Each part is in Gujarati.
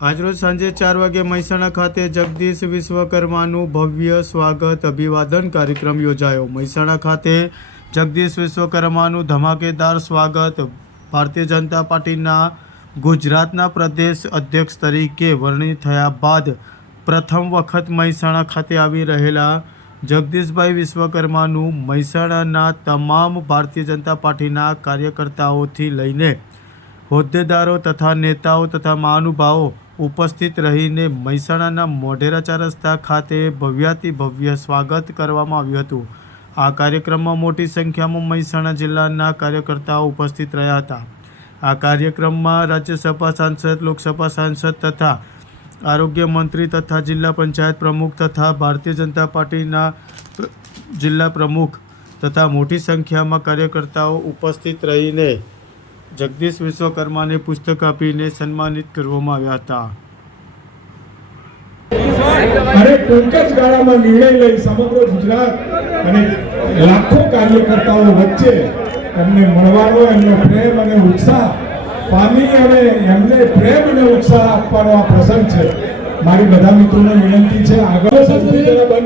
આજરોજ સાંજે 4 વાગે મહેસાણા ખાતે જગદીશ વિશ્વકર્માનું ભવ્ય સ્વાગત અભિવાદન કાર્યક્રમ યોજાયો। મહેસાણા ખાતે જગદીશ વિશ્વકર્માનું ધમાકેદાર સ્વાગત ભારતીય જનતા પાર્ટીના ગુજરાતના પ્રદેશ અધ્યક્ષ તરીકે વરણી થયા બાદ પ્રથમ વખત મહેસાણા ખાતે આવી રહેલા જગદીશભાઈ વિશ્વકર્માનું મહેસાણાના તમામ ભારતીય જનતા પાર્ટીના કાર્યકર્તાઓથી લઈને હોદ્દેદારો તથા નેતાઓ તથા મહાનુભાવો ઉપસ્થિત રહીને મહેસાણાના મોઢેરા 4 રસ્તા ખાતે ભવ્યાતિ ભવ્ય સ્વાગત કરવામાં આવ્યું હતું। આ કાર્યક્રમમાં મોટી સંખ્યામાં મહેસાણા જિલ્લાના કાર્યકર્તાઓ ઉપસ્થિત રહ્યા હતા। આ કાર્યક્રમમાં રાજ્યસભા સાંસદ, લોકસભા સાંસદ તથા આરોગ્ય મંત્રી તથા જિલ્લા પંચાયત પ્રમુખ તથા ભારતીય જનતા પાર્ટીના જિલ્લા પ્રમુખ તથા મોટી સંખ્યામાં કાર્યકર્તાઓ ઉપસ્થિત રહીને જગદીશ વિશ્વકર્માને પુસ્તક આપીને સન્માનિત કરવામાં આવ્યા હતા। અરે ટૂંક જ ગાળામાં નિર્ણય લઈ સમગ્ર ગુજરાત અને લાખો કાર્યકર્તાઓ વચ્ચે એમને મળવાનો, એમનો પ્રેમ અને ઉત્સાહ પામી અને એમને પ્રેમ અને ઉત્સાહ આપવાનો આ પ્રસંગ છે। મારી બધા મિત્રોને વિનંતી છે આગળ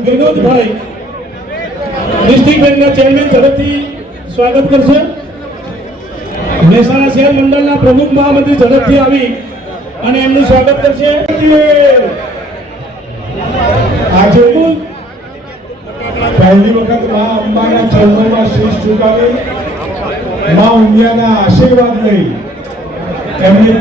વિનોદભાઈ ડિસ્ટ્રિક્ટ બેંકના ચેરમેન તરફથી સ્વાગત કરશે। મહેસાણા શહેર મંડળના પ્રમુખ મહામંત્રી ઝડપથી આવી અને એમનું સ્વાગત કરશે। આજે પહેલી વખત મા અંબાના ચરણોમાં શીશ ઝુકાવી મા ઉમિયાના આશીર્વાદ લઈ એમની